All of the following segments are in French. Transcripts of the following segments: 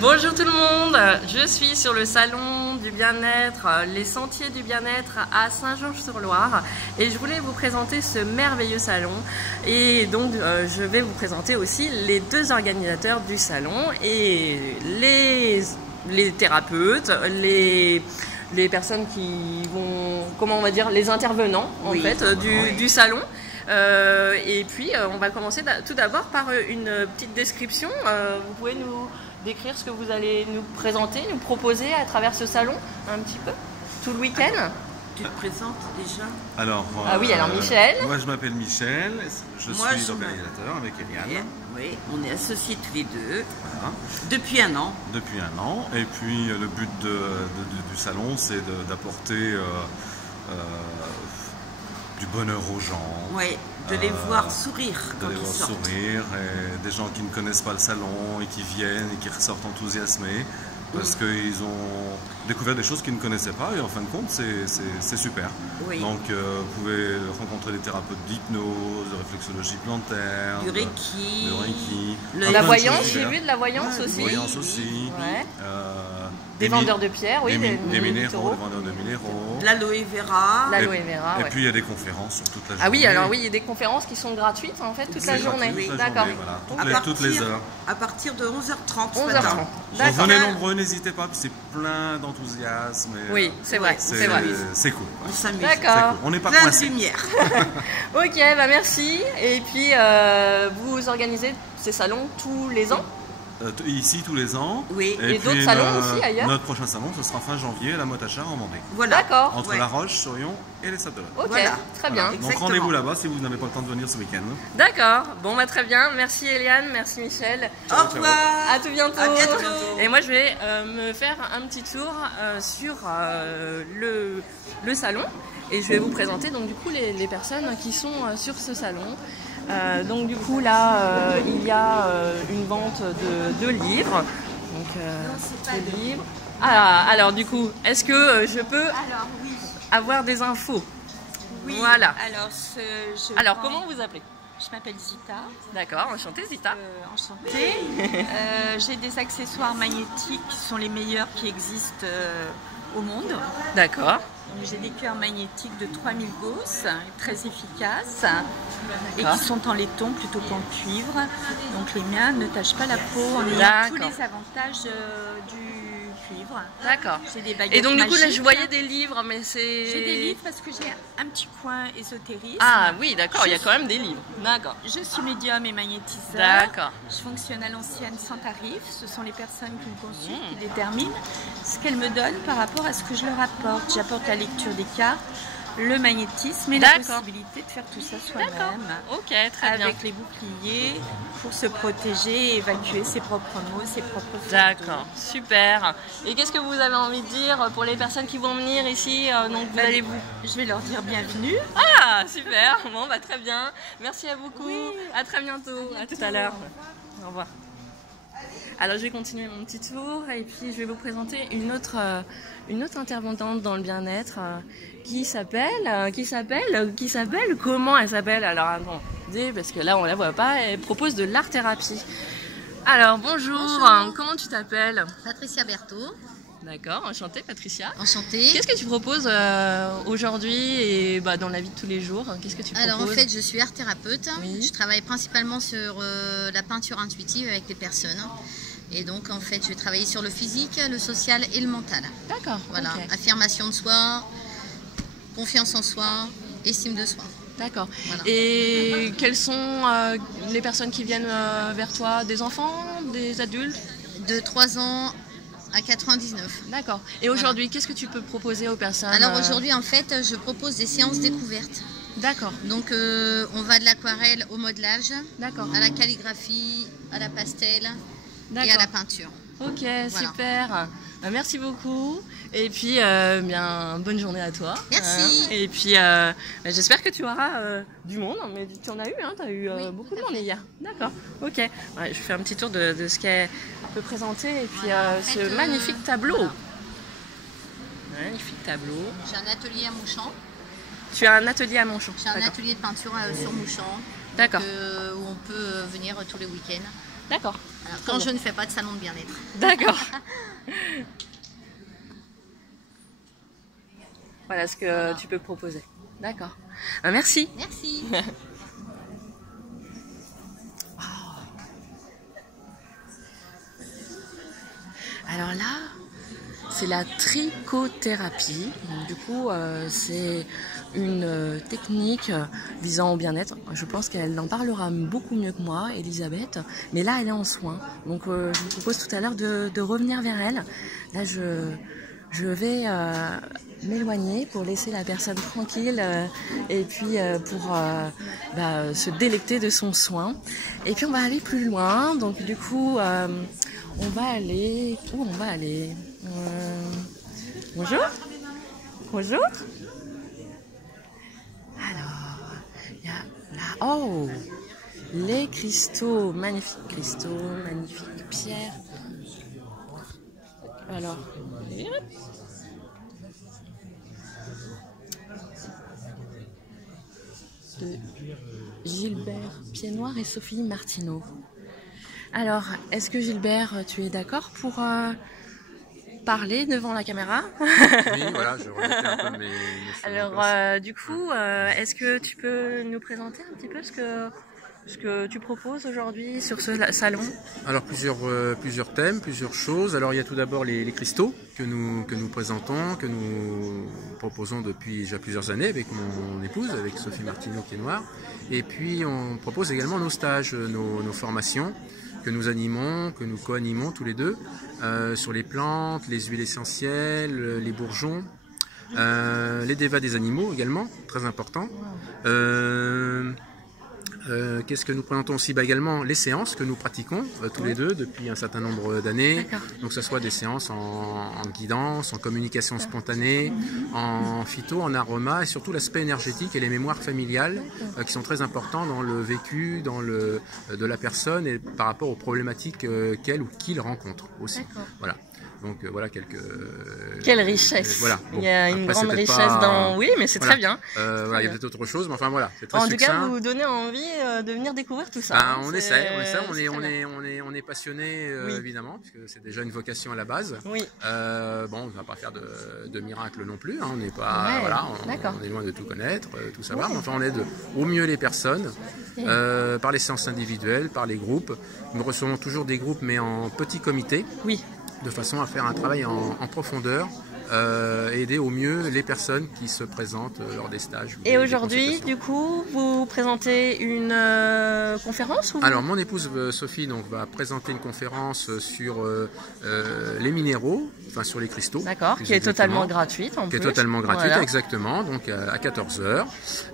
Bonjour tout le monde, je suis sur le salon du bien-être, les sentiers du bien-être à Saint-Georges-sur-Loire et je voulais vous présenter ce merveilleux salon et donc je vais vous présenter aussi les deux organisateurs du salon et les thérapeutes, les personnes qui vont, comment on va dire, les intervenants en fait du salon. Et puis on va commencer tout d'abord par une petite description. Vous pouvez nous décrire ce que vous allez nous présenter, nous proposer à travers ce salon un petit peu, tout le week-end. Tu te présentes déjà? Alors, oui, alors Michel. Moi je m'appelle Michel, je suis l'organisateur avec Eliane. Oui, on est associés tous les deux. Voilà. Depuis un an. Depuis un an. Et puis le but du salon, c'est d'apporter du bonheur aux gens. Oui, de les voir sourire quand de les ils voir sortent. sourire, et des gens qui ne connaissent pas le salon et qui viennent et qui ressortent enthousiasmés parce qu'ils ont découvert des choses qu'ils ne connaissaient pas et en fin de compte c'est super. Oui. Donc vous pouvez rencontrer des thérapeutes d'hypnose, de réflexologie plantaire, du Reiki, la voyance, j'ai vu de la voyance aussi. La voyance aussi. Ouais. Des vendeurs de pierres, oui, des minéraux, des vendeurs de minéraux. De l'aloe vera. L'aloe vera, et puis il y a des conférences sur toute la journée. Ah oui, alors oui, il y a des conférences qui sont gratuites en fait toute la journée. D'accord. Voilà. Toutes les heures. À partir de 11h30 ce 11h30. matin. Donc venez nombreux, n'hésitez pas, c'est plein d'enthousiasme. Oui, c'est vrai, c'est vrai. C'est cool. On s'amuse. D'accord. Cool. On n'est pas Plein coincés. de lumière. Ok, bah merci. Et puis vous organisez ces salons tous les ans? Ici tous les ans. Oui. Et d'autres salons aussi ailleurs? Notre prochain salon, ce sera fin janvier à la Motte-à-Char en Vendée. Voilà. D'accord. Entre La Roche, Sourion et les Sables d'Olonne. Ok, Voilà. très bien. Donc rendez-vous là-bas si vous n'avez pas le temps de venir ce week-end. D'accord, bon bah très bien. Merci Eliane, merci Michel. Au revoir. À tout bientôt. À bientôt. Et moi je vais me faire un petit tour sur le salon et je vais vous présenter donc du coup les personnes qui sont sur ce salon. Donc du coup là il y a une vente de livres. Donc de livres. Alors du coup, est-ce que je peux avoir des infos? Oui, voilà. Alors, Comment vous appelez? je m'appelle Zita. D'accord, enchantée Zita. Enchantée. J'ai des accessoires magnétiques qui sont les meilleurs qui existent au monde. D'accord. J'ai des cœurs magnétiques de 3000 Gauss, très efficaces, et qui sont en laiton plutôt qu'en cuivre. Donc les miens ne tachent pas la peau en ayant tous les avantages du cuivre. D'accord. J'ai des baguettes. Et donc du coup là magiques. je voyais des livres, mais c'est... J'ai des livres parce que j'ai un petit coin ésotérisme. Ah oui, d'accord, il y a quand même des livres. D'accord. Je suis médium et magnétiseur. D'accord. Je fonctionne à l'ancienne sans tarif. Ce sont les personnes qui me consultent qui déterminent ce qu'elles me donnent par rapport à ce que je leur apporte. J'apporte la lecture des cartes, le magnétisme et la possibilité de faire tout ça soi-même. Ok, très bien. Avec les boucliers pour se protéger et évacuer ses propres mots, ses propres D'accord, super. Et qu'est-ce que vous avez envie de dire pour les personnes qui vont venir ici donc Je vais leur dire bienvenue. Ah, super. Bon, bah très bien. Merci à beaucoup. Oui. À très bientôt. À tout à l'heure. Au revoir. Alors je vais continuer mon petit tour et puis je vais vous présenter une autre intervenante dans le bien-être qui s'appelle comment elle s'appelle? Alors attendez parce que là on la voit pas. Elle propose de l'art-thérapie. Alors bonjour. Comment tu t'appelles? Patricia Berthaud. D'accord, enchantée Patricia. Enchantée. Qu'est-ce que tu proposes aujourd'hui et dans la vie de tous les jours? Qu'est-ce que tu proposes? Alors en fait je suis art-thérapeute. Oui. Je travaille principalement sur la peinture intuitive avec les personnes. Et donc en fait je vais travailler sur le physique, le social et le mental. D'accord. Voilà, Okay. affirmation de soi, confiance en soi, estime de soi. D'accord. Voilà. Et quelles sont les personnes qui viennent vers toi? Des enfants? Des adultes? De 3 ans à 99. D'accord. Et aujourd'hui, qu'est-ce que tu peux proposer aux personnes? Alors aujourd'hui en fait je propose des séances découvertes. D'accord. Donc on va de l'aquarelle au modelage, D'accord. à la calligraphie, à la pastel et à la peinture. Ok, super. Merci beaucoup. Et puis, bonne journée à toi. Merci. Et puis, j'espère que tu auras du monde. Mais tu en as eu, hein, tu as eu beaucoup de monde hier. D'accord, ok. Ouais, je fais un petit tour de ce qu'elle peut présenter. Et puis, ce magnifique tableau. Voilà. Magnifique tableau. J'ai un atelier à Mouchamp. Tu as un atelier à Montchamp? J'ai un atelier de peinture sur Mouchamp. D'accord. Où on peut venir tous les week-ends. D'accord. Quand je ne fais pas de salon de bien-être. D'accord. Voilà ce que tu peux proposer. D'accord. Merci. Merci. Alors là, c'est la trichothérapie. Donc, du coup, c'est une technique visant au bien-être. Je pense qu'elle en parlera beaucoup mieux que moi, Elisabeth. Mais là, elle est en soins. Donc, je vous propose tout à l'heure de revenir vers elle. Là, je vais m'éloigner pour laisser la personne tranquille et puis pour se délecter de son soin. Et puis, on va aller plus loin. Donc, du coup... on va aller... Où on va aller Bonjour. Bonjour. Alors, il y a là... Oh, les cristaux, magnifiques pierres. Alors, de Gilbert Pied-Noir et Sophie Martineau. Alors, est-ce que Gilbert, tu es d'accord pour parler devant la caméra? Oui, voilà, je remettais un peu mes Alors, du coup, est-ce que tu peux nous présenter un petit peu ce que tu proposes aujourd'hui sur ce salon? Alors, plusieurs thèmes, plusieurs choses. Alors, il y a tout d'abord les cristaux que nous présentons, que nous proposons depuis déjà plusieurs années avec mon épouse, avec Sophie Martineau Pied-Noir. Et puis, on propose également nos stages, nos formations, que nous animons, que nous co-animons tous les deux, sur les plantes, les huiles essentielles, les bourgeons, les dévas des animaux également, très important. Qu'est-ce que nous présentons aussi? Également les séances que nous pratiquons tous les deux depuis un certain nombre d'années. Donc que ce soit des séances en guidance, en communication spontanée, en phyto, en aroma et surtout l'aspect énergétique et les mémoires familiales qui sont très importants dans le vécu de la personne et par rapport aux problématiques qu'elle ou qu'il rencontre aussi. Voilà. Donc voilà quelques... Quelle richesse. Voilà. Bon, il y a une grande richesse dans... Oui, mais c'est voilà. Très bien. Voilà, il y a peut-être autre chose, mais enfin voilà, c'est très succinct. En tout cas, vous donnez envie de venir découvrir tout ça. On essaie, on est passionné oui. Évidemment, puisque c'est déjà une vocation à la base. Oui. Bon, on ne va pas faire de miracle non plus, hein, on n'est pas... Ouais, voilà, on est loin de tout connaître, tout savoir, mais enfin on aide au mieux les personnes, par les séances individuelles, par les groupes. Nous recevons toujours des groupes, mais en petits comités. Oui. De façon à faire un travail en profondeur, aider au mieux les personnes qui se présentent lors des stages. Et aujourd'hui, du coup, vous présentez une conférence ou... Alors, mon épouse Sophie va présenter une conférence sur les minéraux, enfin sur les cristaux. D'accord, qui est totalement gratuite en plus. Qui est totalement gratuite, voilà. Exactement, donc à 14h.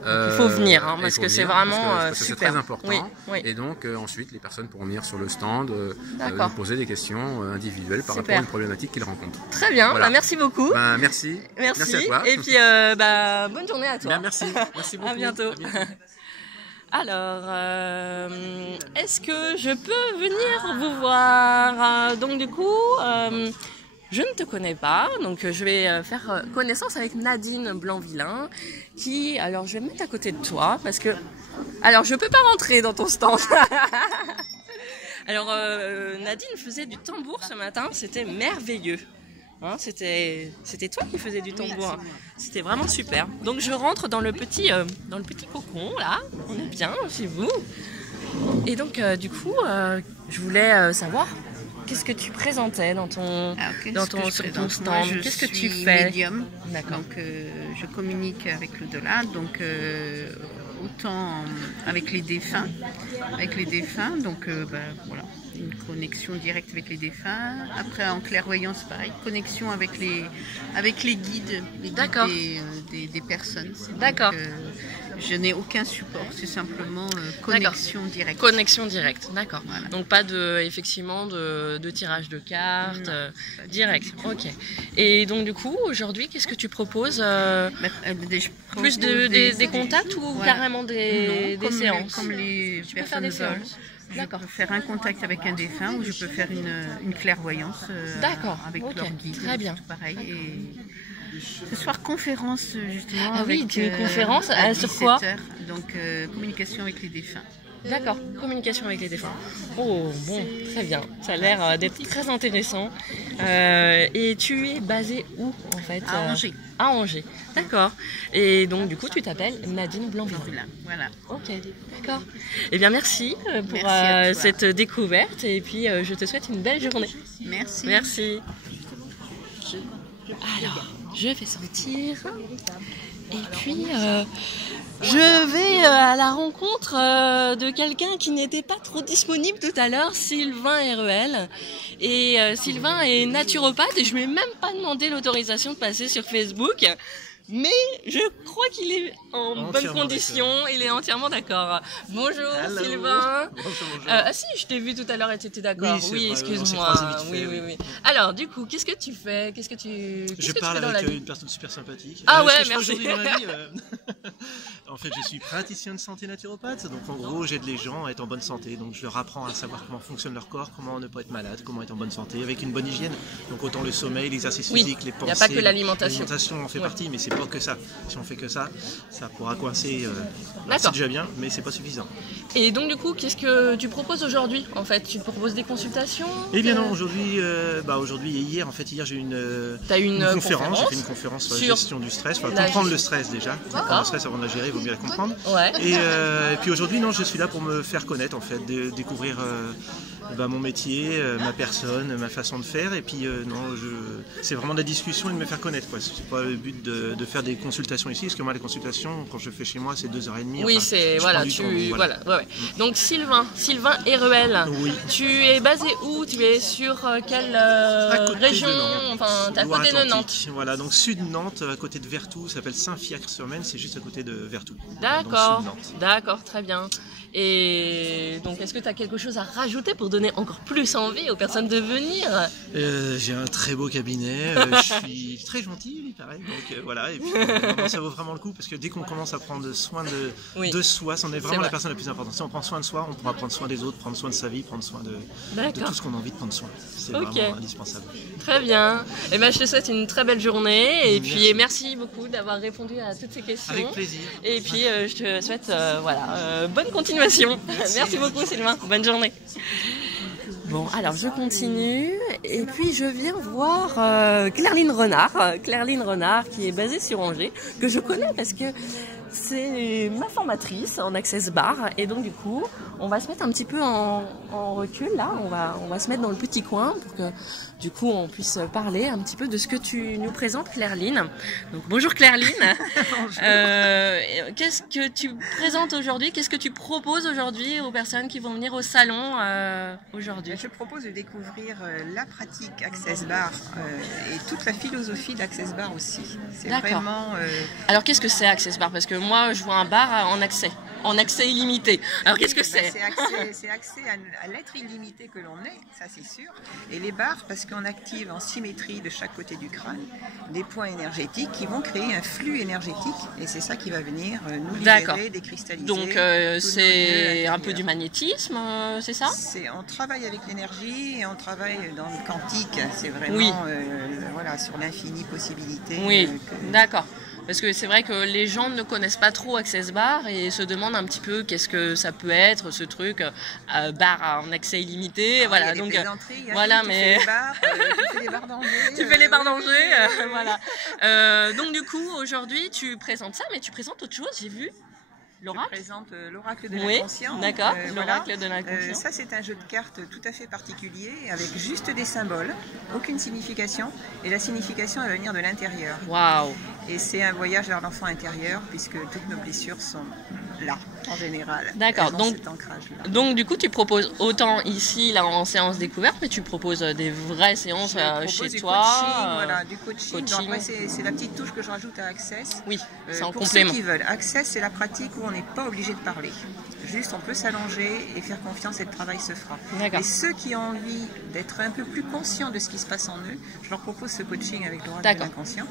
Il faut venir, hein, parce que c'est vraiment parce que super. C'est très important. Oui, oui. Et donc, ensuite, les personnes pourront venir sur le stand, nous poser des questions individuelles par rapport à une problématique qu'ils rencontrent. Très bien, voilà. Merci beaucoup. Merci. Merci à toi. Et puis, bonne journée à toi. Bien, merci beaucoup. À bientôt. Alors, est-ce que je peux venir vous voir? Donc du coup, je ne te connais pas, donc je vais faire connaissance avec Nadine Blanc-Villain, qui, alors je vais me mettre à côté de toi, parce que, alors je peux pas rentrer dans ton stand. Alors Nadine faisait du tambour ce matin, c'était merveilleux. Hein, c'était toi qui faisais du tambour. Oui, c'était vraiment super. Donc je rentre dans le petit cocon là. On est bien chez vous. Et donc du coup, je voulais savoir qu'est-ce que tu présentais dans ton sur ton stand. Qu'est-ce que tu fais? Médium. D'accord. Donc je communique avec l'au-delà. Donc autant avec les défunts, donc voilà, une connexion directe avec les défunts. Après en clairvoyance, pareil, connexion avec les guides, des personnes. D'accord. Je n'ai aucun support, c'est simplement connexion directe. Connexion directe, d'accord. Voilà. Donc pas effectivement de tirage de cartes, direct. Ok. Et donc du coup, aujourd'hui, qu'est-ce que tu proposes? Plus des contacts ou voilà. Carrément des séances? Comme les personnes veulent. Je peux faire un contact avec un défunt ou je peux faire une clairvoyance avec leur guide. Très bien. Tout pareil. Et ce soir, conférence justement. Ah oui, une conférence sur quoi? Donc communication avec les défunts. D'accord, communication avec les défunts. Oh, bon, très bien. Ça a l'air d'être très intéressant. Et tu es basée où, en fait? À Angers. À Angers, d'accord. Et donc, du coup, tu t'appelles Nadine Blanville. Voilà. Ok, d'accord. Eh bien, merci pour Merci à toi. cette découverte. Et puis, je te souhaite une belle journée. Merci. Merci. Alors, je vais sortir. Et puis, je vais à la rencontre de quelqu'un qui n'était pas trop disponible tout à l'heure, Sylvain REL. Et Sylvain est naturopathe et je ne lui ai même pas demandé l'autorisation de passer sur Facebook. Mais je crois qu'il est en bonne condition, il est entièrement d'accord. Bonjour Hello. Sylvain. Bonjour. Ah si, je t'ai vu tout à l'heure et tu étais d'accord. Oui, excuse-moi. Oui. Alors du coup, qu'est-ce que tu fais? Je parle avec une personne super sympathique. Ah ouais, ce que merci. je fais aujourd'hui dans la vie, en fait, je suis praticien de santé naturopathe, donc en gros, j'aide les gens à être en bonne santé. Donc je leur apprends à savoir comment fonctionne leur corps, comment ne pas être malade, comment être en bonne santé, avec une bonne hygiène. Donc autant le sommeil, l'exercice physique, les pensées. Il n'y a pas que l'alimentation. L'alimentation en fait partie, mais c'est pas que ça. Si on fait que ça, ça pourra coincer. C'est D'accord. déjà bien, mais c'est pas suffisant. Et donc du coup, qu'est-ce que tu proposes aujourd'hui en fait? Tu proposes des consultations? Eh bien non, aujourd'hui et hier, en fait, hier j'ai T'as une conférence. J'ai fait une conférence sur la gestion du stress, comprendre le stress déjà. Comprendre le stress avant de la gérer, il vaut mieux la comprendre. Ouais. Et puis aujourd'hui, non, je suis là pour me faire connaître en fait, découvrir mon métier, ma personne, ma façon de faire. Et puis c'est vraiment de la discussion et de me faire connaître, quoi. C'est pas le but de faire des consultations ici, parce que moi les consultations, quand je fais chez moi, c'est 2h30. Oui, enfin, c'est je voilà, prends du temps, voilà. Ouais. Donc Sylvain REL. Oui. Tu es basé où? Tu es sur quelle région? Enfin, t'es à côté de Nantes. Voilà, donc sud de Nantes, à côté de Vertou, ça s'appelle Saint-Fiacre-sur-Maine, c'est juste à côté de Vertou. D'accord, Donc, sud de Nantes. d'accord, très bien. Et donc, est-ce que tu as quelque chose à rajouter pour donner encore plus envie aux personnes de venir? J'ai un très beau cabinet, je suis très gentil, il paraît, donc voilà, et puis ça vaut vraiment le coup, parce que dès qu'on commence à prendre soin de soi, on est vraiment la personne la plus importante. Si on prend soin de soi, on pourra prendre soin des autres, prendre soin de sa vie, prendre soin de tout ce qu'on a envie de prendre soin. C'est vraiment indispensable. Très bien. Et ben, je te souhaite une très belle journée, et puis merci beaucoup d'avoir répondu à toutes ces questions. Avec plaisir. Et puis je te souhaite bonne continuation. Merci beaucoup Sylvain, bonne journée. Bon, alors je continue et puis je viens voir Claire-Line Renard qui est basée sur Angers, que je connais parce que c'est ma formatrice en Access Bar, et donc du coup on va se mettre un petit peu en recul là, on va se mettre dans le petit coin pour que du coup on puisse parler un petit peu de ce que tu nous présentes, Claire-Line. Donc bonjour Claire-Line. Qu'est-ce que tu présentes aujourd'hui, qu'est-ce que tu proposes aujourd'hui aux personnes qui vont venir au salon aujourd'hui? Je propose de découvrir la pratique Access Bar et toute la philosophie d'Access Bar aussi. C'est vraiment... Alors qu'est-ce que c'est Access Bar? Parce que moi je vois un bar en accès illimité. Alors qu'est-ce que c'est? C'est accès à l'être illimité que l'on est, ça c'est sûr. Et les bars, parce qu'on active en symétrie de chaque côté du crâne des points énergétiques qui vont créer un flux énergétique, et c'est ça qui va venir nous libérer, décristalliser. Donc c'est un peu du magnétisme, c'est ça? On travaille avec l'énergie et on travaille dans le quantique. C'est vraiment sur l'infini possibilité. Oui, d'accord. Parce que c'est vrai que les gens ne connaissent pas trop Access Bar et se demandent un petit peu qu'est-ce que ça peut être ce truc bar en accès illimité. Voilà, donc voilà, mais tu fais les bars d'Angers. Tu fais les bars d'Angers, voilà. Donc du coup aujourd'hui tu présentes ça, mais tu présentes autre chose, j'ai vu. L'oracle? Je présente l'oracle de l'inconscient. Oui, d'accord, l'oracle de l'inconscient. Ça, c'est un jeu de cartes tout à fait particulier, avec juste des symboles, aucune signification, et la signification, elle va venir de l'intérieur. Waouh! Et c'est un voyage vers l'enfant intérieur, puisque toutes nos blessures sont là, en général. D'accord, donc du coup, tu proposes autant ici, là, en séance découverte, mais tu proposes des vraies séances chez toi. Voilà, du coaching. Donc, après, c'est la petite touche que je rajoute à Access. Oui, c'est en pour complément. Ceux qui veulent. Access, c'est la pratique où on n'est pas obligé de parler. Juste, on peut s'allonger et faire confiance et le travail se fera. Et ceux qui ont envie d'être un peu plus conscients de ce qui se passe en eux, je leur propose ce coaching avec l'oracle de l'inconscient.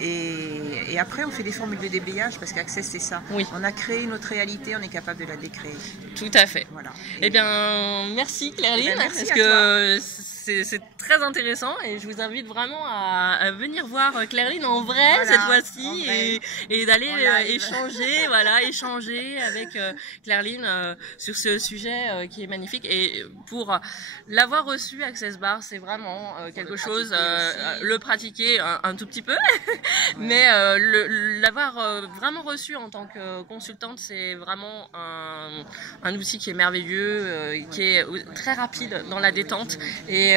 Et après, on fait des formules de déblayage parce qu'Access, c'est ça. Oui. On a créé notre réalité, on est capable de la décréer. Tout à fait. Voilà. Eh bien, merci Claire-Line, merci parce que c'est très très intéressant et je vous invite vraiment à venir voir Claire-Lyn en vrai cette fois-ci et d'aller échanger, échanger avec Claire-Lyn sur ce sujet qui est magnifique. Et pour l'avoir reçu Access Bar, c'est vraiment quelque chose, le pratiquer un tout petit peu, mais l'avoir vraiment reçu en tant que consultante, c'est vraiment un outil qui est merveilleux, qui est très rapide dans la détente et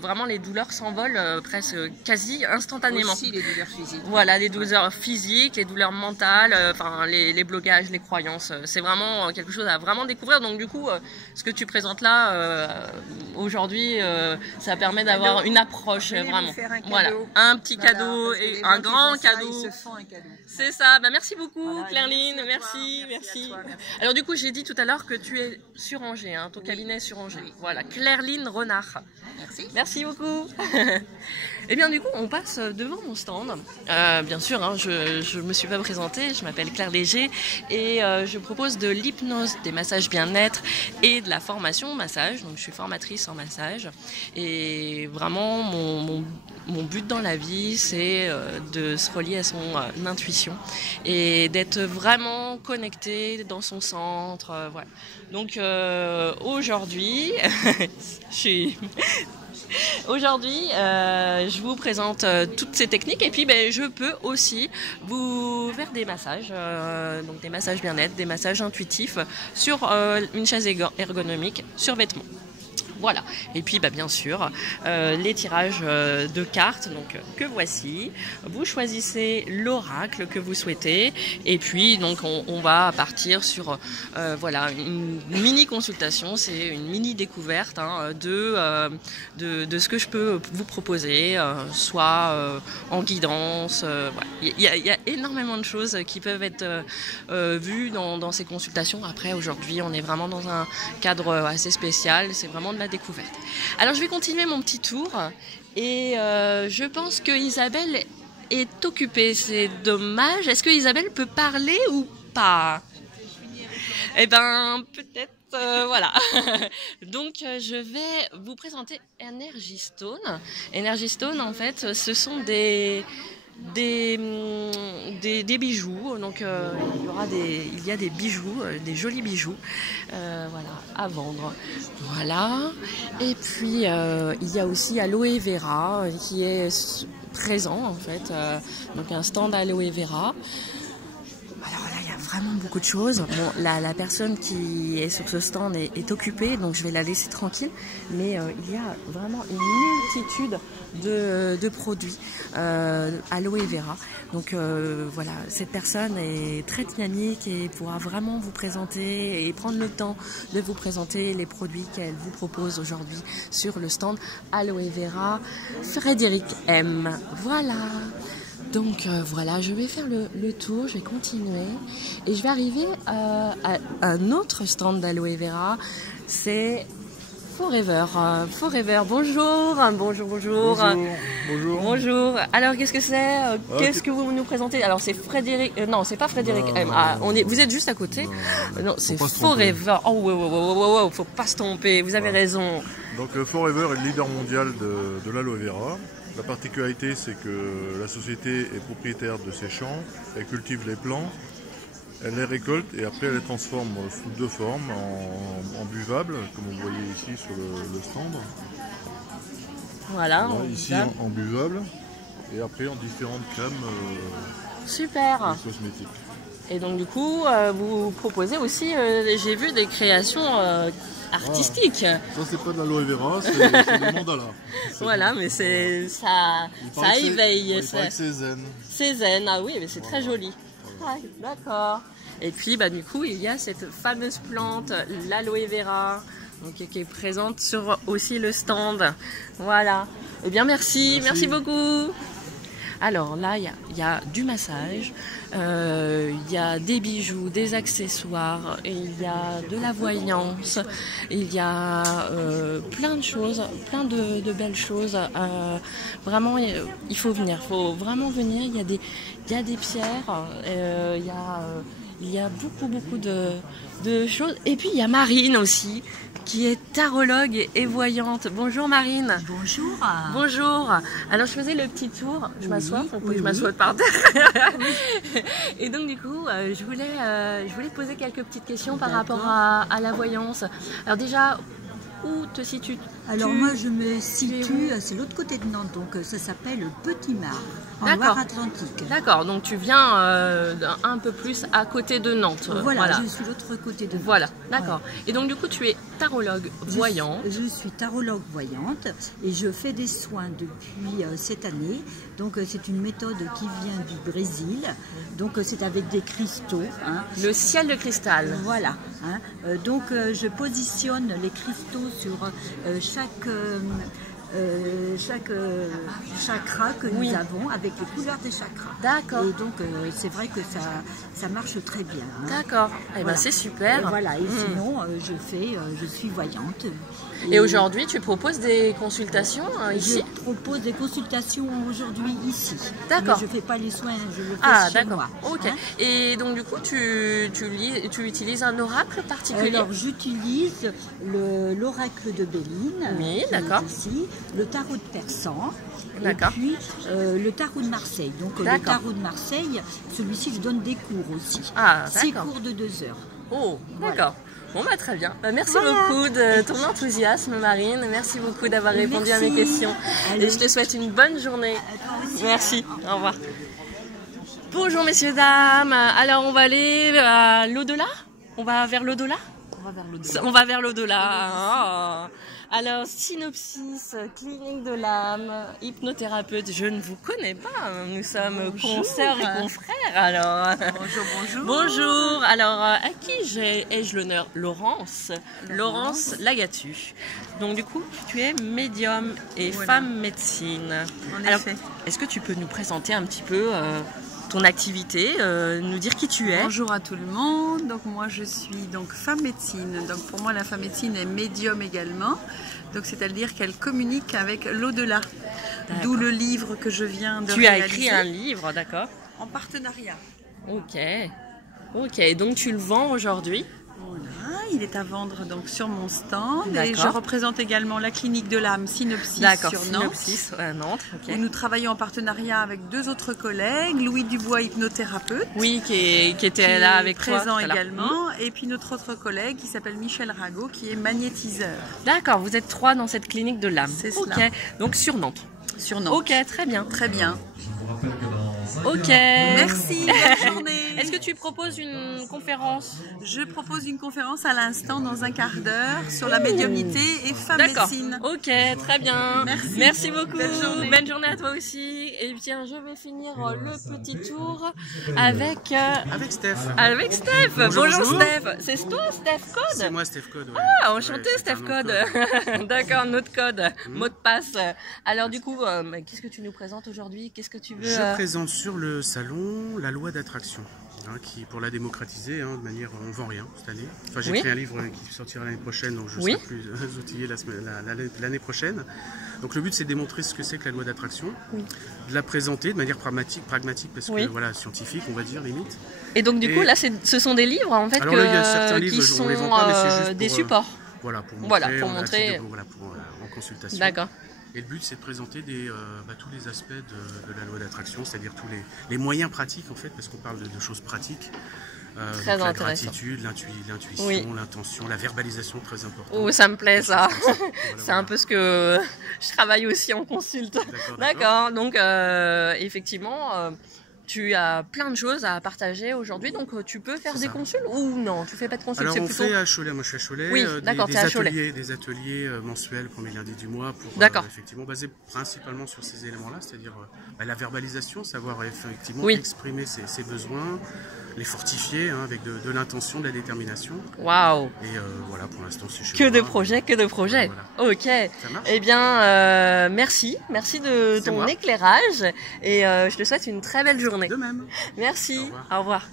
vraiment les douleurs s'envolent presque quasi instantanément. Aussi les douleurs physiques. Voilà, les douleurs physiques, les douleurs mentales, enfin les blocages, les croyances. C'est vraiment quelque chose à vraiment découvrir. Donc du coup, ce que tu présentes là aujourd'hui, ça permet d'avoir une approche vraiment. Voilà, un petit cadeau et un grand cadeau. Ils se font un cadeau. C'est ça. Bah, merci beaucoup, Claire-Lyn. Merci. Alors du coup, j'ai dit tout à l'heure que tu es sur Angers, hein, ton cabinet est sur Angers. Voilà, Claire-Lyn Renard. Merci beaucoup. Et bien du coup, on passe devant mon stand. Bien sûr, hein, je me suis pas présentée, je m'appelle Claire Léger et je propose de l'hypnose, des massages bien-être et de la formation massage. Donc je suis formatrice en massage et vraiment mon but dans la vie, c'est de se relier à son intuition et d'être vraiment connecté dans son centre. Voilà. Donc aujourd'hui, Aujourd'hui, je vous présente toutes ces techniques et puis je peux aussi vous faire des massages, donc des massages bien-être, des massages intuitifs sur une chaise ergonomique sur vêtements. Voilà, et puis bien sûr les tirages de cartes donc que voici. Vous choisissez l'oracle que vous souhaitez et puis donc on va partir sur voilà une mini consultation, c'est une mini découverte hein, de ce que je peux vous proposer, soit en guidance. Voilà. Il y a énormément de choses qui peuvent être vues dans ces consultations. Après aujourd'hui on est vraiment dans un cadre assez spécial, c'est vraiment de la découverte. Alors je vais continuer mon petit tour et je pense que Isabelle est occupée, c'est dommage. Est-ce que Isabelle peut parler ou pas? Eh ben peut-être voilà. Donc je vais vous présenter Energy Stone. Energy Stone en fait ce sont des bijoux, donc il y a des bijoux, des jolis bijoux voilà, à vendre. Voilà. Et puis il y a aussi Aloe Vera qui est présent en fait, donc un stand Aloe Vera. Alors là, il y a vraiment beaucoup de choses. Bon, la personne qui est sur ce stand est occupée, donc je vais la laisser tranquille. Mais il y a vraiment une multitude de produits Aloe Vera. Donc voilà, cette personne est très dynamique et pourra vraiment vous présenter et prendre le temps de vous présenter les produits qu'elle vous propose aujourd'hui sur le stand Aloe Vera Frédéric M. Voilà. Donc voilà, je vais faire le tour, je vais continuer et je vais arriver à un autre stand d'Aloe Vera, c'est Forever. Forever, bonjour. Bonjour. Alors qu'est-ce que c'est Qu'est-ce que vous nous présentez? Alors c'est Frédéric, non c'est pas Frédéric M. Vous êtes juste à côté. Non, c'est Forever. Oh wow, faut pas se tromper, vous avez raison. Donc Forever est le leader mondial de l'aloe vera. La particularité, c'est que la société est propriétaire de ces champs, elle cultive les plants, elle les récolte et après elle les transforme sous deux formes, en buvables, comme vous voyez ici sur le stand. Voilà ici en buvable et après en différentes crèmes super cosmétiques. Et donc du coup, vous proposez aussi, j'ai vu des créations artistique. Ça c'est pas de l'aloe vera, c'est du mandala. Voilà, mais ça éveille. Il paraît que c'est zen. C'est zen, ah oui, mais c'est très joli. Ouais, d'accord. Et puis du coup il y a cette fameuse plante, l'aloe vera, donc, qui est présente sur aussi le stand. Voilà. Eh bien merci beaucoup. Alors là, il y a du massage, il y a des bijoux, des accessoires, et il y a de la voyance, il y a plein de choses, plein de belles choses. Vraiment, il faut venir, il faut vraiment venir. Il y a des pierres, il Il y a beaucoup de choses. Et puis il y a Marine aussi, qui est tarologue et voyante. Bonjour Marine. Bonjour. Bonjour. Alors je faisais le petit tour. Je m'assois, je m'assois par terre. Et donc du coup, je voulais poser quelques petites questions par rapport à la voyance. Alors déjà, où te situes-tu? Alors moi je me situe, c'est l'autre côté de Nantes, donc ça s'appelle Petit Mare, en Loire-Atlantique. D'accord, donc tu viens un peu plus à côté de Nantes. Voilà. Je suis l'autre côté de Nantes. Voilà, d'accord. Ouais. Et donc du coup tu es tarologue voyante. Je suis tarologue voyante et je fais des soins depuis cette année. Donc c'est une méthode qui vient du Brésil, donc c'est avec des cristaux. Hein. Le ciel de cristal. Voilà. Hein. Donc je positionne les cristaux sur chaque chakra que nous avons avec les couleurs des chakras. D'accord. Et donc c'est vrai que ça marche très bien. Hein. D'accord. Et ben c'est super. Et voilà. Et sinon je suis voyante. Et aujourd'hui tu proposes des consultations ici? Je propose des consultations aujourd'hui ici. D'accord. Mais je ne fais pas les soins, je le fais chez moi. Ok. Hein. Et donc du coup tu utilises un oracle particulier? Alors j'utilise l'oracle de Béline. Oui, d'accord. Ici, le tarot de Persan. Et D'accord. puis le tarot de Marseille. Donc le tarot de Marseille, celui-ci je donne des cours aussi. Ah, c'est cours de 2 heures. Oh, d'accord. Bon bah très bien. Merci beaucoup de ton enthousiasme Marine. Merci beaucoup d'avoir répondu à mes questions. Et je te souhaite une bonne journée. Merci. Au revoir. Bonjour messieurs, dames. Alors on va aller à l'au-delà? On va vers l'au-delà? On va vers l'au-delà. Oh. Alors, synopsis, clinique de l'âme, hypnothérapeute, je ne vous connais pas, nous sommes consoeurs et confrères, alors. Bonjour. Bonjour, alors à qui ai-je l'honneur? Laurence Lagatu. Donc du coup, tu es médium et femme médecine. Alors, est-ce que tu peux nous présenter un petit peu ton activité, nous dire qui tu es? Bonjour à tout le monde, donc moi je suis donc femme médecine, donc pour moi la femme médecine est médium également, donc c'est-à-dire qu'elle communique avec l'au-delà, d'où le livre que je viens de réaliser. Tu as écrit un livre, d'accord? En partenariat. Ok, donc tu le vends aujourd'hui? Voilà, il est à vendre donc sur mon stand et je représente également la clinique de l'âme Synopsis sur Nantes. Synopsis à Nantes, où nous travaillons en partenariat avec 2 autres collègues, Louis Dubois, hypnothérapeute. Oui, qui était là avec toi. Présent également. Et puis notre autre collègue qui s'appelle Michel Rago, qui est magnétiseur. D'accord, vous êtes 3 dans cette clinique de l'âme. C'est cela. Donc sur Nantes. Sur Nantes. Ok, très bien. Très bien. Ok. Merci, bonne journée. Est-ce que tu proposes une conférence? Je propose une conférence à l'instant dans un quart d'heure sur la médiumnité et femme médecine. Ok, très bien. Merci beaucoup. Bonne journée à toi aussi. Et bien, je vais finir le petit tour avec Steph. Avec Steph. Bonjour Steph. C'est toi Steph Code? C'est moi Steph Code. Ouais. Ah, enchanté Steph Code. D'accord, notre code, mot de passe. Alors du coup, qu'est-ce que tu nous présentes aujourd'hui? Qu'est-ce que tu veux? Je présente sur le salon la loi d'attraction, qui pour la démocratiser, de manière, on vend rien cette année. Enfin, j'ai écrit un livre qui sortira l'année prochaine, donc je serai plus outillé l'année prochaine. Donc le but c'est de démontrer ce que c'est que la loi d'attraction, de la présenter de manière pragmatique parce que voilà, scientifique on va dire limite. Et donc du coup là ce sont des livres en fait il y a certains livres, qui sont on les vend pas, mais c'est juste des supports. Voilà, pour montrer en consultation. D'accord. Et le but, c'est de présenter tous les aspects de la loi d'attraction, c'est-à-dire tous les moyens pratiques, en fait, parce qu'on parle de choses pratiques. Très la gratitude, l'intuition, l'intention, la verbalisation, très importante. Oh, ça me plaît, ça. C'est un peu ce que je travaille aussi en consulte. D'accord. Donc, effectivement... tu as plein de choses à partager aujourd'hui, donc tu peux faire des consultes ou non? Tu fais pas de consultes? Alors on fait à Cholet, moi je suis à Cholet, oui, des ateliers mensuels pour mes lundis du mois, pour effectivement basés principalement sur ces éléments-là, c'est-à-dire la verbalisation, savoir effectivement exprimer ses besoins, les fortifier avec de l'intention, de la détermination. Waouh! Et voilà, pour l'instant c'est chez moi. Que de projets. Voilà. Ok. Eh bien, merci de ton éclairage et je te souhaite une très belle journée. De même. Merci. Au revoir.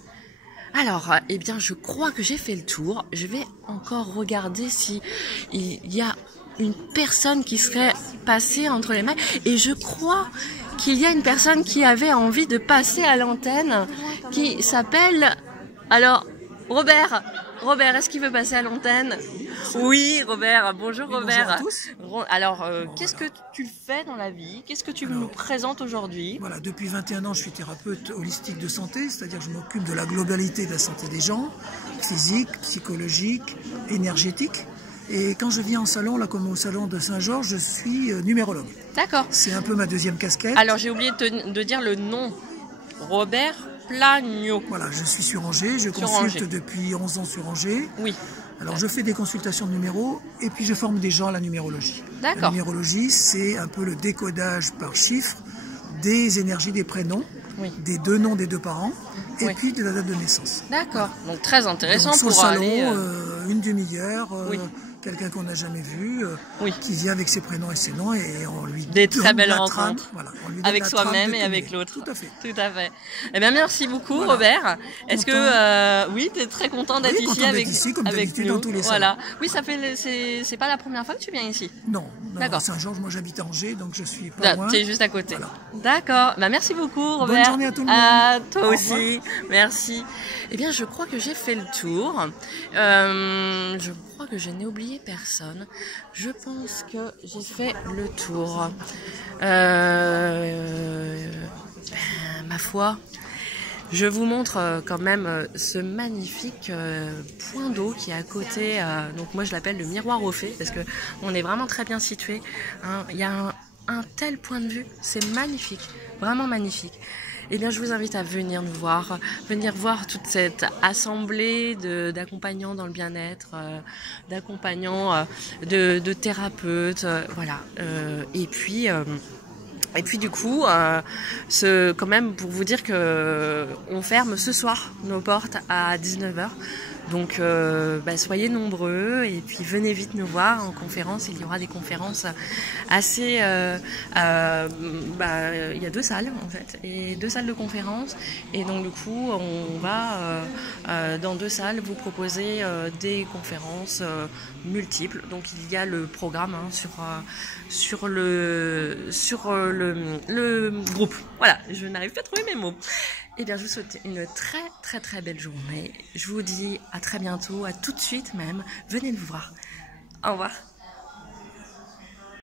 Alors, eh bien, je crois que j'ai fait le tour. Je vais encore regarder si il y a une personne qui serait passée entre les mains. Et je crois qu'il y a une personne qui avait envie de passer à l'antenne, qui s'appelle Alors, Robert, est-ce qu'il veut passer à l'antenne? Oui, Robert. Bonjour, Robert. Bonjour à tous. Alors, qu'est-ce que tu fais dans la vie? Qu'est-ce que tu nous présentes aujourd'hui? Voilà, depuis 21 ans, je suis thérapeute holistique de santé, c'est-à-dire que je m'occupe de la globalité de la santé des gens, physique, psychologique, énergétique. Et quand je viens en salon, là comme au salon de Saint-Georges, je suis numérologue. D'accord. C'est un peu ma deuxième casquette. Alors, j'ai oublié de dire le nom. Robert Plagno. Voilà, je suis sur Angers, je consulte depuis 11 ans sur Angers. Oui. Alors je fais des consultations de numéros et puis je forme des gens à la numérologie. D'accord. La numérologie, c'est un peu le décodage par chiffres des énergies des prénoms, des deux noms des deux parents et puis de la date de naissance. D'accord, donc très intéressant. Donc, pour sur le salon, aller... une demi-heure, quelqu'un qu'on n'a jamais vu, qui vient avec ses prénoms et ses noms et on lui des donne très belles la rencontres trame, voilà, on lui donne avec la trame soi-même de et tous avec les- l'autre. Tout à fait. Tout à fait. Eh bien, merci beaucoup, Robert. Est-ce que oui, tu es très content d'être ici avec comme avec d'habitude nous. dans tous les salons. Voilà. Oui, ça fait c'est pas la première fois que tu viens ici. Non, D'accord. Saint-Georges, moi j'habite à Angers, donc je suis pas loin. Tu es juste à côté. D'accord. Bah, merci beaucoup, Robert. Bonne journée à tout le monde. À toi Au aussi. Merci. Eh bien, je crois que j'ai fait le tour. Je crois que je n'ai oublié personne. Je pense que j'ai fait le tour. Ma foi, je vous montre quand même ce magnifique point d'eau qui est à côté. Donc moi, je l'appelle le miroir au fait parce que on est vraiment très bien situé. Il y a un tel point de vue, c'est magnifique, vraiment magnifique. Eh bien, je vous invite à venir nous voir, venir voir toute cette assemblée d'accompagnants dans le bien-être, d'accompagnants, de thérapeutes, voilà. Et puis du coup, quand même pour vous dire que on ferme ce soir nos portes à 19h. Donc soyez nombreux et puis venez vite nous voir en conférence. Il y aura des conférences assez... il y a 2 salles en fait, et 2 salles de conférences. Et donc du coup, on va dans 2 salles vous proposer des conférences multiples. Donc il y a le programme sur le groupe. Voilà, je n'arrive pas à trouver mes mots. Eh bien, je vous souhaite une très très très belle journée. Je vous dis à très bientôt, à tout de suite même. Venez nous voir. Au revoir.